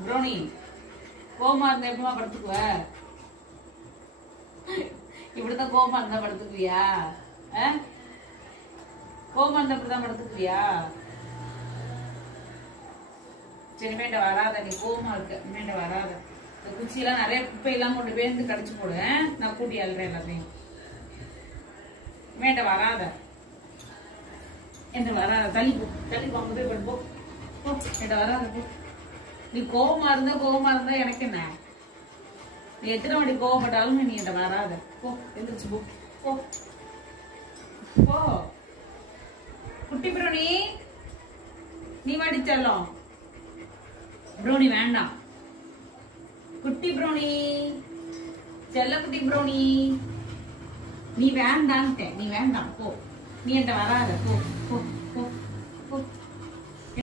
Brownie coma இருந்தா எப்படிமா படுத்துக்குவ? இப்படிதான் கோமா இருந்தா படுத்துக்குவியா? கோமா இருந்தா இப்படிதான் படுத்துக்குவியா? சரி மேண்ட வராத, நீ கோமா இருக்க, மேண்ட வராத. இந்த குச்சியெல்லாம் நிறைய குப்பையெல்லாம் கொண்டு போய் கடிச்சு போடு. நான் கூட்டி அல்றேன் எல்லாத்தையும். மேண்ட வராத, என்ன வராத, தள்ளி போ, தள்ளி போ, அங்க போய் படுப்போ. மேண்ட வராத போ. நீ கோவமா இருந்தா எனக்கு என்ன? நீ எத்தனை மணி கோவப்பட்டாலும் நீ என்கிட்ட வராத. போ, எந்திரிச்சு போ, போ போ. குட்டி ப்ரௌனி, நீ வாடிச்சாலும் ப்ரௌனி வேண்டாம். குட்டி ப்ரௌனி, செல்ல குட்டி ப்ரௌனி, நீ வேண்டான்ட்ட, நீ வேண்டாம் போ. நீ என்கிட்ட வராத, போ போ.